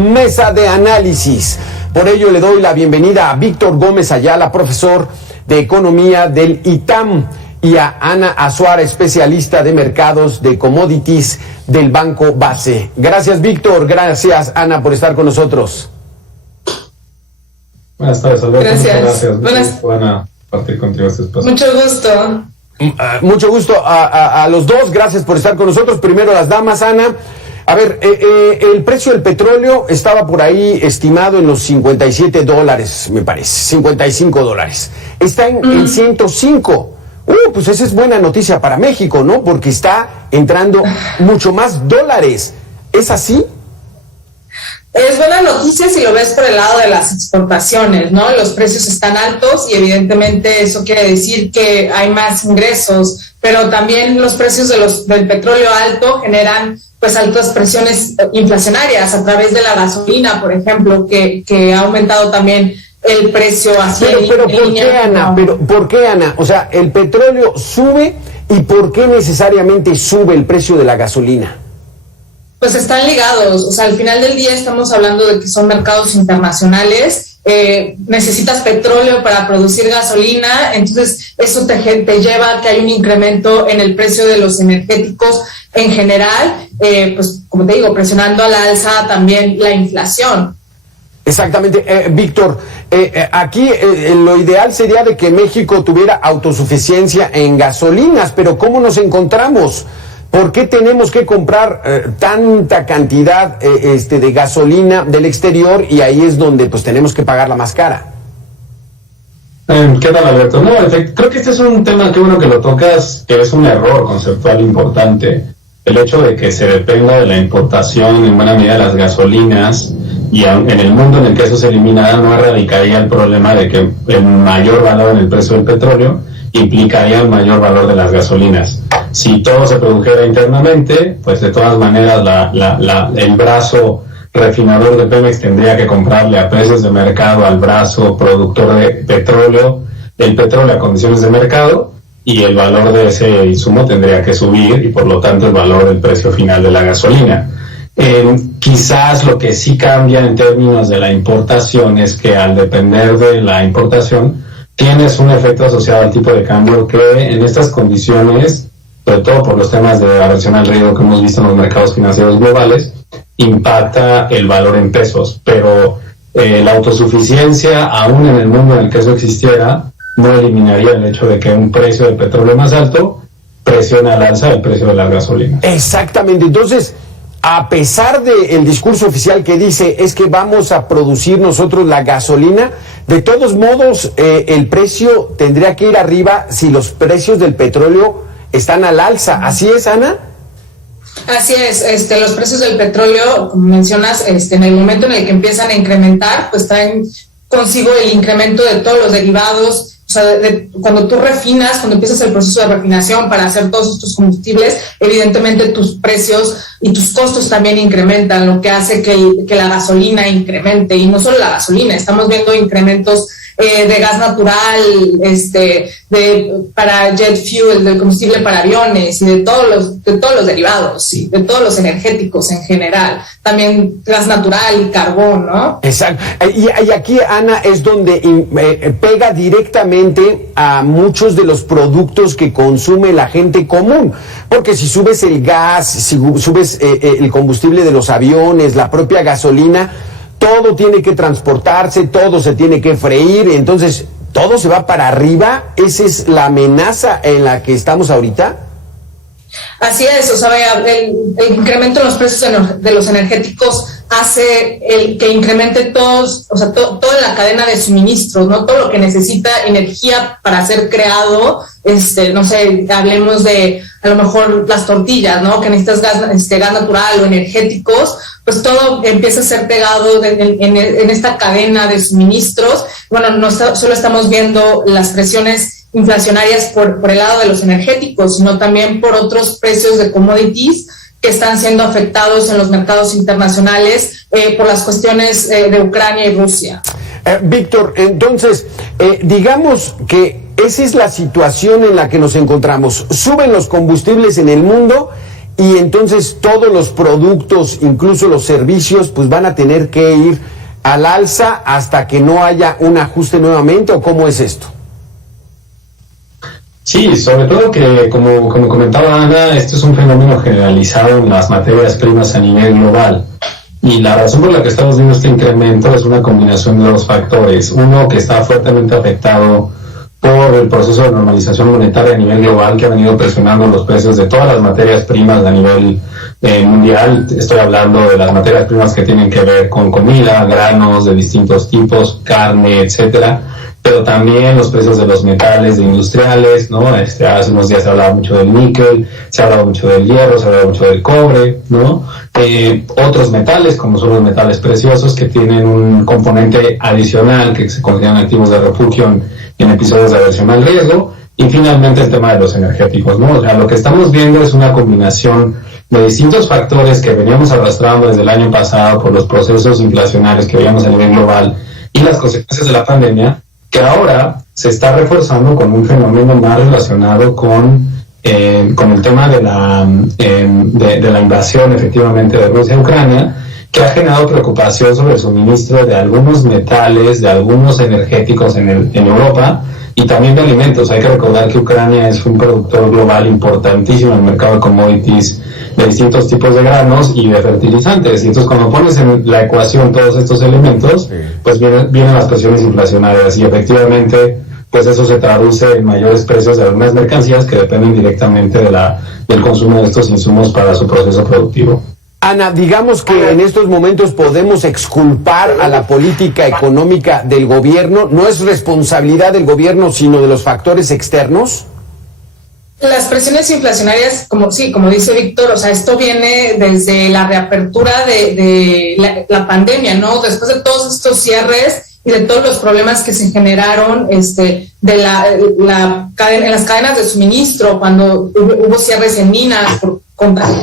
Mesa de análisis. Por ello le doy la bienvenida a Víctor Gómez Ayala, profesor de Economía del ITAM, y a Ana Azuara, especialista de mercados de commodities del Banco Base. Gracias, Víctor. Gracias, Ana, por estar con nosotros. Buenas tardes, Alberto. Gracias. Gracias. Buena partir contigo este espacio. Mucho gusto. Mucho gusto a los dos. Gracias por estar con nosotros. Primero las damas, Ana. A ver, el precio del petróleo estaba por ahí estimado en los $57, me parece, $55. Está en 105. Pues esa es buena noticia para México, ¿no? Porque está entrando mucho más dólares. ¿Es así? Es buena noticia si lo ves por el lado de las exportaciones, ¿no? Los precios están altos y evidentemente eso quiere decir que hay más ingresos, pero también los precios del petróleo alto generan pues altas presiones inflacionarias a través de la gasolina, por ejemplo, que ha aumentado también el precio así. Pero ¿por qué, Ana? O sea, el petróleo sube, ¿y por qué necesariamente sube el precio de la gasolina? Pues están ligados, o sea, al final del día estamos hablando de que son mercados internacionales, necesitas petróleo para producir gasolina, entonces eso te lleva a que hay un incremento en el precio de los energéticos en general, pues como te digo, presionando a la alza también la inflación. Exactamente, Víctor, aquí lo ideal sería de que México tuviera autosuficiencia en gasolinas, pero ¿cómo nos encontramos? ¿Por qué tenemos que comprar tanta cantidad de gasolina del exterior y ahí es donde pues tenemos que pagarla más cara? ¿Qué tal, Alberto? No, creo que este es un tema, qué bueno que lo tocas, que es un error conceptual importante. El hecho de que se dependa de la importación en buena medida de las gasolinas y en el mundo en el que eso se eliminara no erradicaría el problema de que el mayor valor en el precio del petróleo implicaría un mayor valor de las gasolinas. Si todo se produjera internamente, pues de todas maneras el brazo refinador de Pemex tendría que comprarle a precios de mercado al brazo productor de petróleo, el petróleo a condiciones de mercado, y el valor de ese insumo tendría que subir y por lo tanto el valor del precio final de la gasolina. Quizás lo que sí cambia en términos de la importación es que al depender de la importación tienes un efecto asociado al tipo de cambio que en estas condiciones, sobre todo por los temas de aversión al riesgo que hemos visto en los mercados financieros globales, impacta el valor en pesos. Pero la autosuficiencia, aún en el mundo en el que eso existiera, no eliminaría el hecho de que un precio del petróleo más alto presiona al alza el precio de la gasolina. Exactamente. Entonces, a pesar del discurso oficial que dice es que vamos a producir nosotros la gasolina, de todos modos el precio tendría que ir arriba si los precios del petróleo están al alza. ¿Así es, Ana? Así es, los precios del petróleo, como mencionas, en el momento en el que empiezan a incrementar, pues traen consigo el incremento de todos los derivados. O sea, cuando tú refinas, cuando empiezas el proceso de refinación para hacer todos estos combustibles, evidentemente tus precios y tus costos también incrementan, lo que hace que la gasolina incremente. Y no solo la gasolina, estamos viendo incrementos de gas natural, para jet fuel, del combustible para aviones y de todos los derivados, ¿sí? De todos los energéticos en general, también gas natural y carbón, ¿no? Exacto. Y aquí, Ana, es donde pega directamente a muchos de los productos que consume la gente común, porque si subes el gas, si subes el combustible de los aviones, la propia gasolina, todo tiene que transportarse, todo se tiene que freír, entonces todo se va para arriba. ¿Esa es la amenaza en la que estamos ahorita? Así es, o sea, el incremento en los precios de los energéticos hace que incremente todos, o sea, toda la cadena de suministros, ¿no? Todo lo que necesita energía para ser creado, no sé, hablemos de a lo mejor las tortillas, ¿no? Que necesitas gas natural o energéticos, pues todo empieza a ser pegado en esta cadena de suministros. Bueno, no solo estamos viendo las presiones inflacionarias por el lado de los energéticos, sino también por otros precios de commodities que están siendo afectados en los mercados internacionales por las cuestiones de Ucrania y Rusia. Víctor, entonces, digamos que esa es la situación en la que nos encontramos. Suben los combustibles en el mundo y entonces todos los productos, incluso los servicios, pues van a tener que ir al alza hasta que no haya un ajuste nuevamente, ¿o cómo es esto? Sí, sobre todo que, como comentaba Ana, esto es un fenómeno generalizado en las materias primas a nivel global. Y la razón por la que estamos viendo este incremento es una combinación de dos factores. Uno, que está fuertemente afectado por el proceso de normalización monetaria a nivel global, que ha venido presionando los precios de todas las materias primas a nivel mundial. Estoy hablando de las materias primas que tienen que ver con comida, granos de distintos tipos, carne, etcétera, pero también los precios de los metales industriales, ¿no? Hace unos días se hablaba mucho del níquel, se ha hablado mucho del hierro, se ha hablado mucho del cobre, ¿no? Otros metales, como son los metales preciosos, que tienen un componente adicional que se consideran activos de refugio en episodios de aversión al riesgo, y finalmente el tema de los energéticos, ¿no? O sea, lo que estamos viendo es una combinación de distintos factores que veníamos arrastrando desde el año pasado por los procesos inflacionarios que veíamos a nivel global y las consecuencias de la pandemia, que ahora se está reforzando con un fenómeno más relacionado con el tema de la invasión efectivamente de Rusia a Ucrania, que ha generado preocupación sobre el suministro de algunos metales, de algunos energéticos en Europa, y también de alimentos. Hay que recordar que Ucrania es un productor global importantísimo en el mercado de commodities, de distintos tipos de granos y de fertilizantes. Y entonces cuando pones en la ecuación todos estos elementos, pues vienen las presiones inflacionarias, y efectivamente pues eso se traduce en mayores precios de algunas mercancías que dependen directamente del consumo de estos insumos para su proceso productivo. Ana, digamos que en estos momentos podemos exculpar a la política económica del gobierno. ¿No es responsabilidad del gobierno, sino de los factores externos? Las presiones inflacionarias, como dice Víctor, o sea, esto viene desde la reapertura de la pandemia, ¿no? Después de todos estos cierres y de todos los problemas que se generaron de en las cadenas de suministro, cuando hubo cierres en minas por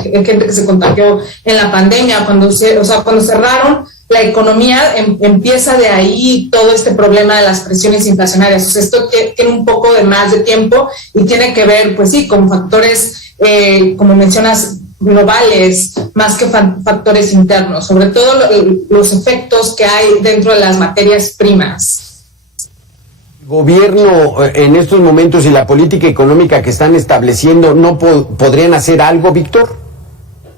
gente que se contagió en la pandemia, cuando cerraron la economía, empieza de ahí todo este problema de las presiones inflacionarias. O sea, esto tiene un poco de más de tiempo y tiene que ver, pues sí, con factores, como mencionas, globales, más que factores internos, sobre todo los efectos que hay dentro de las materias primas. ¿El gobierno en estos momentos y la política económica que están estableciendo no podrían hacer algo, Víctor,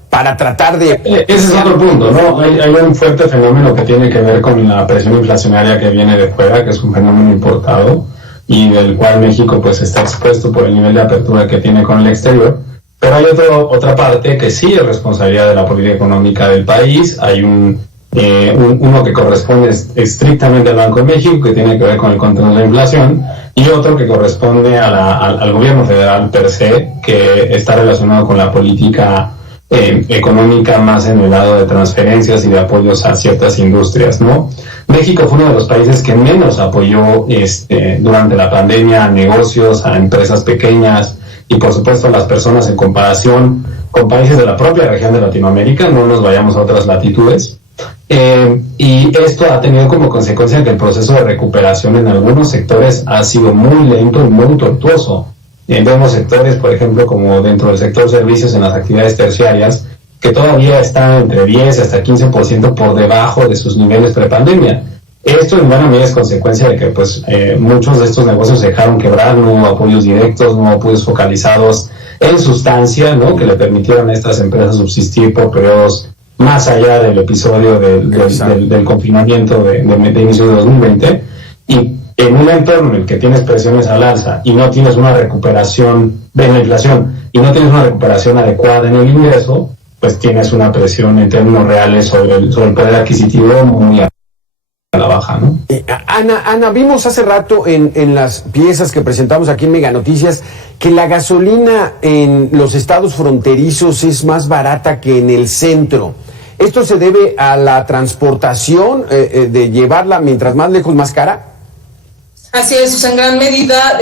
para tratar de... Ese es otro punto, ¿no? Hay un fuerte fenómeno que tiene que ver con la presión inflacionaria que viene de fuera, que es un fenómeno importado y del cual México pues está expuesto por el nivel de apertura que tiene con el exterior. Pero hay otra parte que sí es responsabilidad de la política económica del país. Hay uno que corresponde estrictamente al Banco de México, que tiene que ver con el control de la inflación, y otro que corresponde al gobierno federal per se, que está relacionado con la política económica más en el lado de transferencias y de apoyos a ciertas industrias, ¿no? México fue uno de los países que menos apoyó durante la pandemia a negocios, a empresas pequeñas, y por supuesto las personas en comparación con países de la propia región de Latinoamérica, no nos vayamos a otras latitudes. Y esto ha tenido como consecuencia que el proceso de recuperación en algunos sectores ha sido muy lento y muy tortuoso. Vemos sectores, por ejemplo, como dentro del sector servicios en las actividades terciarias, que todavía están entre 10 hasta 15% por debajo de sus niveles prepandemia. Esto en buena medida es consecuencia de que pues muchos de estos negocios se dejaron quebrar, no hubo apoyos directos, no hubo apoyos focalizados en sustancia, ¿no? Que le permitieron a estas empresas subsistir por periodos más allá del episodio del confinamiento de inicio de 2020. Y en un entorno en el que tienes presiones al alza y no tienes una recuperación de la inflación y no tienes una recuperación adecuada en el ingreso, pues tienes una presión en términos reales sobre el poder adquisitivo muy a la baja, ¿no? Ana, vimos hace rato en las piezas que presentamos aquí en Mega Noticias que la gasolina en los estados fronterizos es más barata que en el centro. ¿Esto se debe a la transportación, de llevarla mientras más lejos más cara? Así es, o sea, en gran medida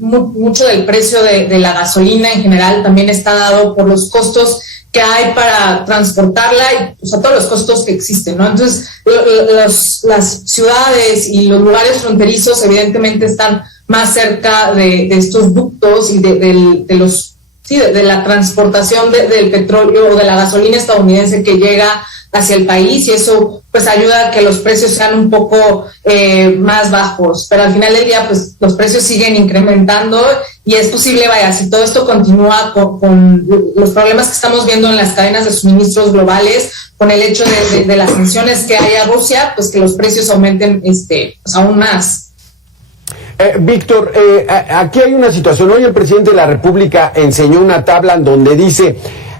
mucho del precio de la gasolina en general también está dado por los costos que hay para transportarla y, o sea, todos los costos que existen, ¿no? Entonces, las ciudades y los lugares fronterizos evidentemente están más cerca de estos ductos y de de la transportación del petróleo o de la gasolina estadounidense que llega hacia el país, y eso pues ayuda a que los precios sean un poco más bajos, pero al final del día pues los precios siguen incrementando y es posible, vaya, si todo esto continúa con los problemas que estamos viendo en las cadenas de suministros globales, con el hecho de las sanciones que hay a Rusia, pues que los precios aumenten pues aún más. Víctor, aquí hay una situación. Hoy el presidente de la República enseñó una tabla en donde dice: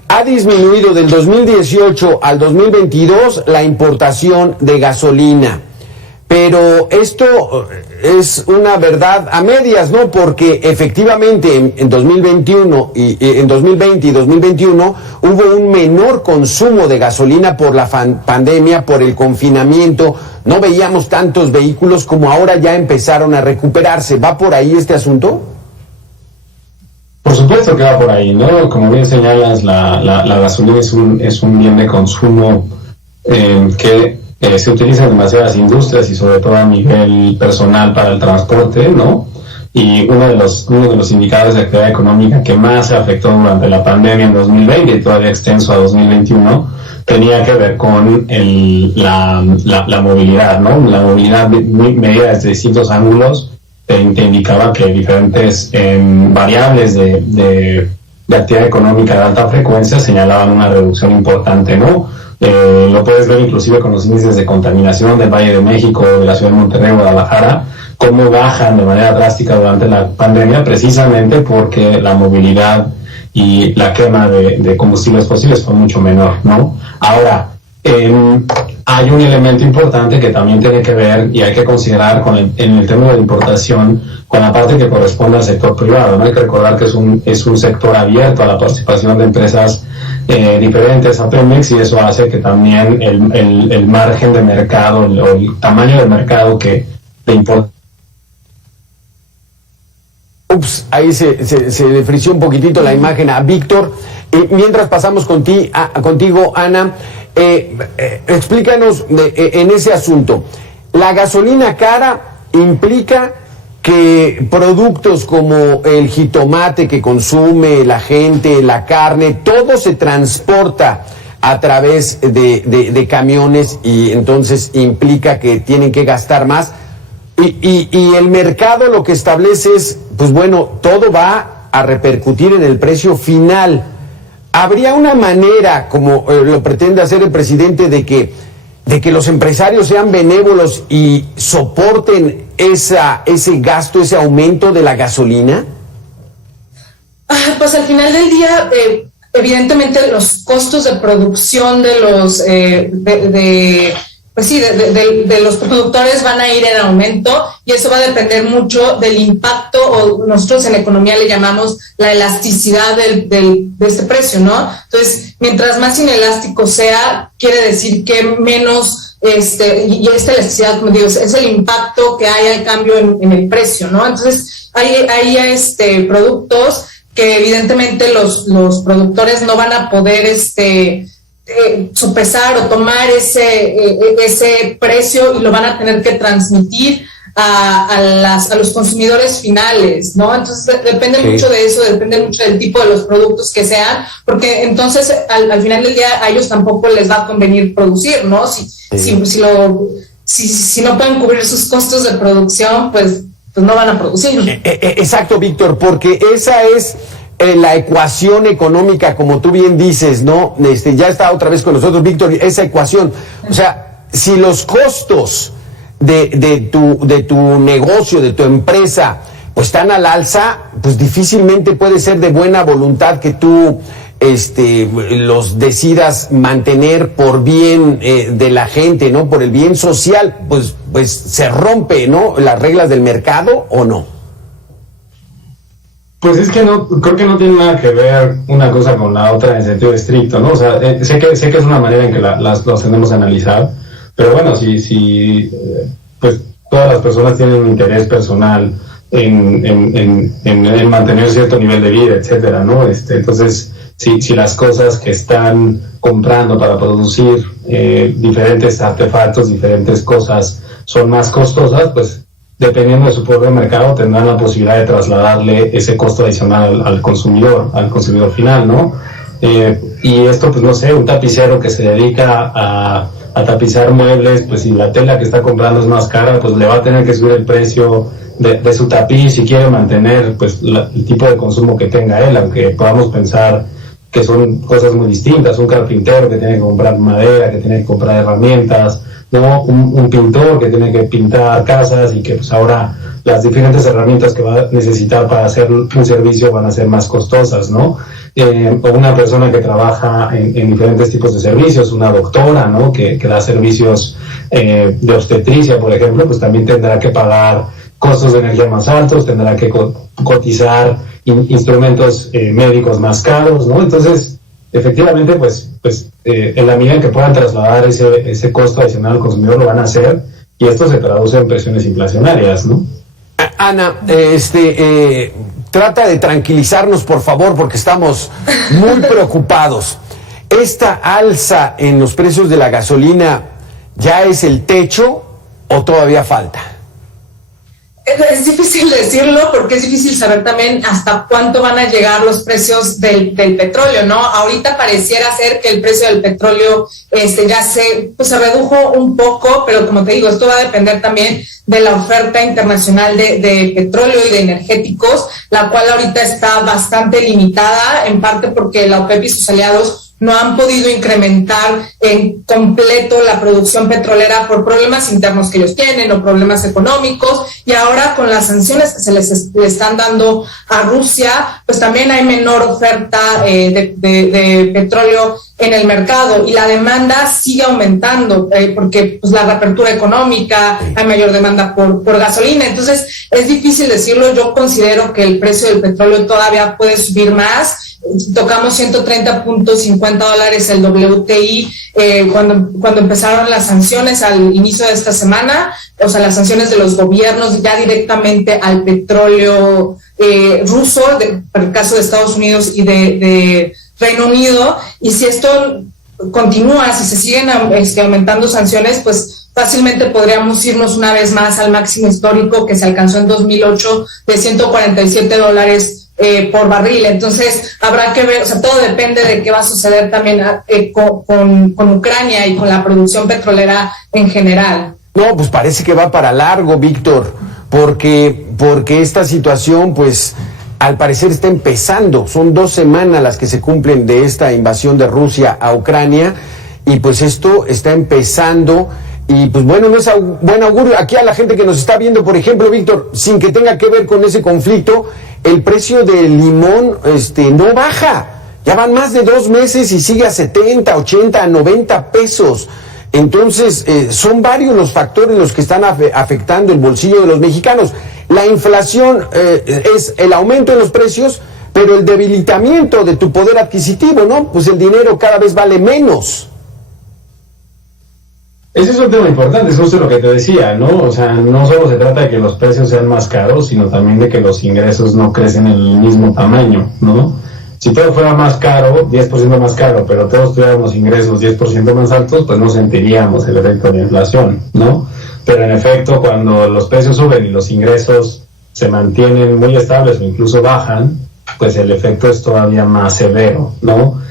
ha disminuido del 2018 al 2022 la importación de gasolina. Pero esto es una verdad a medias, ¿no? Porque efectivamente en 2021 y en 2020 y 2021 hubo un menor consumo de gasolina por la pandemia, por el confinamiento. No veíamos tantos vehículos como ahora ya empezaron a recuperarse. ¿Va por ahí este asunto? Por supuesto que va por ahí, ¿no? Como bien señalas, la gasolina es un bien de consumo que se utiliza en demasiadas industrias y sobre todo a nivel personal para el transporte, ¿no? Y uno de los indicadores de actividad económica que más se afectó durante la pandemia en 2020 y todavía extenso a 2021 tenía que ver con la movilidad, ¿no? La movilidad medida desde distintos ángulos te indicaba que diferentes variables de actividad económica de alta frecuencia señalaban una reducción importante, ¿no? Lo puedes ver inclusive con los índices de contaminación del Valle de México, de la ciudad de Monterrey, Guadalajara, cómo bajan de manera drástica durante la pandemia, precisamente porque la movilidad y la quema de combustibles fósiles fue mucho menor, ¿no? Ahora, hay un elemento importante que también tiene que ver y hay que considerar en el tema de la importación con la parte que corresponde al sector privado, ¿no? Hay que recordar que es un sector abierto a la participación de empresas diferentes a Pemex, y eso hace que también el margen de mercado o el tamaño del mercado que de importación. Ups, ahí se le frició un poquitito la imagen a Víctor. Mientras pasamos contigo, Ana, explícanos en ese asunto. La gasolina cara implica que productos como el jitomate que consume la gente, la carne, todo se transporta a través de camiones, y entonces implica que tienen que gastar más. Y el mercado lo que establece es, pues bueno, todo va a repercutir en el precio final. ¿Habría una manera, como lo pretende hacer el presidente, de que los empresarios sean benévolos y soporten ese gasto, ese aumento de la gasolina? Pues al final del día, evidentemente los costos de producción de los de los productores van a ir en aumento, y eso va a depender mucho del impacto, o nosotros en economía le llamamos la elasticidad de este precio, ¿no? Entonces, mientras más inelástico sea, quiere decir que menos, y esta elasticidad, como digo, es el impacto que hay al cambio en el precio, ¿no? Entonces, hay productos que evidentemente los productores no van a poder, sopesar o tomar ese precio, y lo van a tener que transmitir a los consumidores finales, ¿no? Entonces depende mucho de eso, depende mucho del tipo de los productos que sean, porque entonces al final del día a ellos tampoco les va a convenir producir, ¿no? Si no pueden cubrir sus costos de producción, pues no van a producir. Exacto, Víctor, porque esa es la ecuación económica, como tú bien dices, ¿no? Ya está otra vez con nosotros, Víctor, esa ecuación. O sea, si los costos de tu negocio, de tu empresa, pues están al alza, pues difícilmente puede ser de buena voluntad que tú los decidas mantener por bien de la gente, ¿no? Por el bien social, pues se rompe, ¿no? Las reglas del mercado, ¿o no? Pues es que no, creo que no tiene nada que ver una cosa con la otra en sentido estricto, ¿no? O sea, sé que es una manera en que los tenemos que analizar, pero bueno, si pues todas las personas tienen un interés personal en mantener cierto nivel de vida, etcétera, ¿no? Entonces, si las cosas que están comprando para producir diferentes artefactos, diferentes cosas son más costosas, pues dependiendo de su poder de mercado, tendrán la posibilidad de trasladarle ese costo adicional al consumidor final, ¿no? Y esto, pues no sé, un tapicero que se dedica a tapizar muebles, pues si la tela que está comprando es más cara, pues le va a tener que subir el precio de su tapiz si quiere mantener pues el tipo de consumo que tenga él, aunque podamos pensar que son cosas muy distintas. Un carpintero que tiene que comprar madera, que tiene que comprar herramientas, ¿no? Un pintor que tiene que pintar casas y que pues ahora las diferentes herramientas que va a necesitar para hacer un servicio van a ser más costosas, ¿no? O una persona que trabaja en diferentes tipos de servicios, una doctora, ¿no? Que da servicios de obstetricia, por ejemplo, pues también tendrá que pagar costos de energía más altos, tendrá que cotizar instrumentos médicos más caros, ¿no? Entonces, efectivamente, pues en la medida en que puedan trasladar ese costo adicional al consumidor, lo van a hacer, y esto se traduce en presiones inflacionarias, ¿no? Ana, trata de tranquilizarnos, por favor, porque estamos muy preocupados. ¿Esta alza en los precios de la gasolina ya es el techo o todavía falta? Es difícil decirlo porque es difícil saber también hasta cuánto van a llegar los precios del petróleo, ¿no? Ahorita pareciera ser que el precio del petróleo ya se redujo un poco, pero como te digo, esto va a depender también de la oferta internacional de petróleo y de energéticos, la cual ahorita está bastante limitada, en parte porque la OPEP y sus aliados no han podido incrementar en completo la producción petrolera por problemas internos que ellos tienen o problemas económicos, y ahora con las sanciones que se les están dando a Rusia, pues también hay menor oferta de petróleo en el mercado, y la demanda sigue aumentando porque pues la reapertura económica, hay mayor demanda por gasolina. Entonces es difícil decirlo. Yo considero que el precio del petróleo todavía puede subir más. Tocamos $130.50 el WTI cuando empezaron las sanciones al inicio de esta semana, o sea, las sanciones de los gobiernos ya directamente al petróleo ruso, para el caso de Estados Unidos y de Reino Unido. Y si esto continúa, si se siguen aumentando sanciones, pues fácilmente podríamos irnos una vez más al máximo histórico que se alcanzó en 2008 de $147 por barril. Entonces habrá que ver, o sea, todo depende de qué va a suceder también con Ucrania y con la producción petrolera en general. No, pues parece que va para largo, Víctor, porque esta situación, pues, al parecer está empezando. Son 2 semanas las que se cumplen de esta invasión de Rusia a Ucrania, y pues esto está empezando. Y pues bueno, no es buen augurio. Aquí a la gente que nos está viendo, por ejemplo, Víctor, sin que tenga que ver con ese conflicto, el precio del limón no baja. Ya van más de 2 meses y sigue a 70, 80, 90 pesos. Entonces, son varios los factores los que están afectando el bolsillo de los mexicanos. La inflación es el aumento de los precios, pero el debilitamiento de tu poder adquisitivo, ¿no? Pues el dinero cada vez vale menos. Ese es un tema importante, es justo lo que te decía, ¿no? O sea, no solo se trata de que los precios sean más caros, sino también de que los ingresos no crecen en el mismo tamaño, ¿no? Si todo fuera más caro, 10% más caro, pero todos tuviéramos ingresos 10% más altos, pues no sentiríamos el efecto de inflación, ¿no? Pero en efecto, cuando los precios suben y los ingresos se mantienen muy estables o incluso bajan, pues el efecto es todavía más severo, ¿no?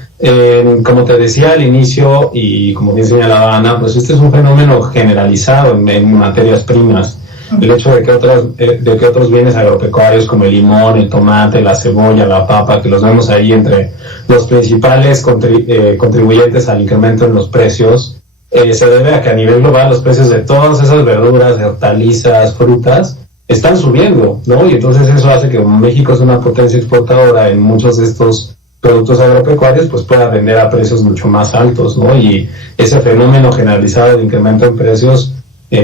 Como te decía al inicio, y como bien señalaba Ana, pues este es un fenómeno generalizado en materias primas. El hecho de que otros bienes agropecuarios como el limón, el tomate, la cebolla, la papa, que los vemos ahí entre los principales contribuyentes al incremento en los precios, se debe a que a nivel global los precios de todas esas verduras, hortalizas, frutas, están subiendo, ¿no? Y entonces eso hace que como México es una potencia exportadora en muchos de estos productos agropecuarios, pues pueda vender a precios mucho más altos, ¿no? Y ese fenómeno generalizado de incremento en precios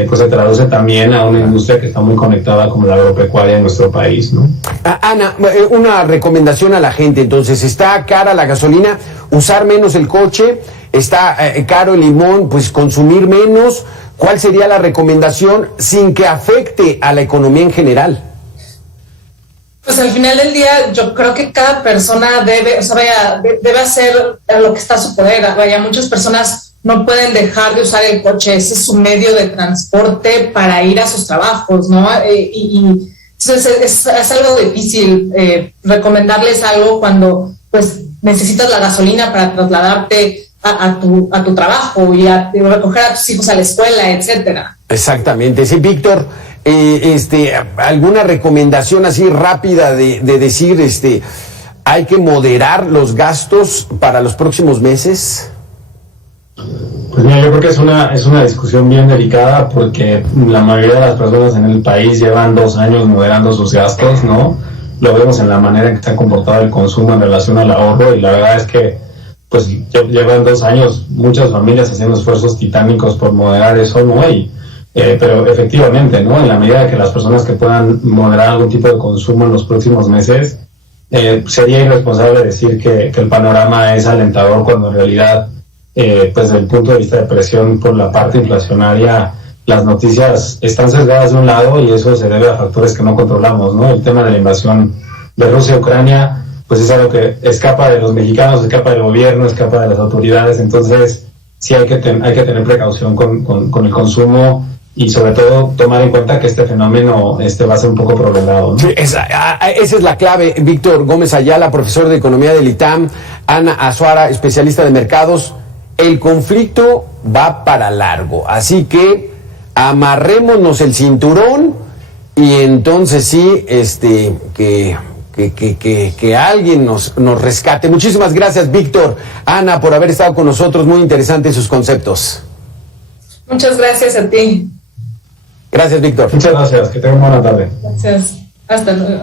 pues se traduce también a una industria que está muy conectada como la agropecuaria en nuestro país, ¿no? Ana, una recomendación a la gente, entonces, está cara la gasolina, usar menos el coche, está caro el limón, pues consumir menos. ¿Cuál sería la recomendación sin que afecte a la economía en general? Pues al final del día yo creo que cada persona debe hacer lo que está a su poder. Vaya, muchas personas no pueden dejar de usar el coche, ese es su medio de transporte para ir a sus trabajos, ¿no? Y entonces es algo difícil recomendarles algo cuando pues necesitas la gasolina para trasladarte a tu trabajo y recoger a tus hijos a la escuela, etcétera. Exactamente. Sí, Víctor, ¿alguna recomendación así rápida de decir, hay que moderar los gastos para los próximos meses? Pues mira, yo creo que es una discusión bien delicada porque la mayoría de las personas en el país llevan 2 años moderando sus gastos, ¿no? Lo vemos en la manera en que se ha comportado el consumo en relación al ahorro, y la verdad es que pues llevan 2 años muchas familias haciendo esfuerzos titánicos por moderar eso, ¿no? Pero efectivamente, ¿no? En la medida de que las personas que puedan moderar algún tipo de consumo en los próximos meses, sería irresponsable decir que el panorama es alentador cuando en realidad, pues desde el punto de vista de presión por la parte inflacionaria, las noticias están sesgadas de un lado y eso se debe a factores que no controlamos, ¿no? El tema de la invasión de Rusia a Ucrania, pues es algo que escapa de los mexicanos, escapa del gobierno, escapa de las autoridades. Entonces sí hay que tener precaución con el consumo y sobre todo tomar en cuenta que este fenómeno va a ser un poco prolongado, ¿no? Sí, esa es la clave. Víctor Gómez Ayala, profesor de Economía del ITAM, Ana Azuara, especialista de mercados. El conflicto va para largo, así que amarrémonos el cinturón y entonces sí, que alguien nos rescate. Muchísimas gracias, Víctor, Ana, por haber estado con nosotros. Muy interesantes sus conceptos. Muchas gracias a ti. Gracias, Víctor. Muchas gracias, que tengan buena tarde. Gracias. Hasta luego.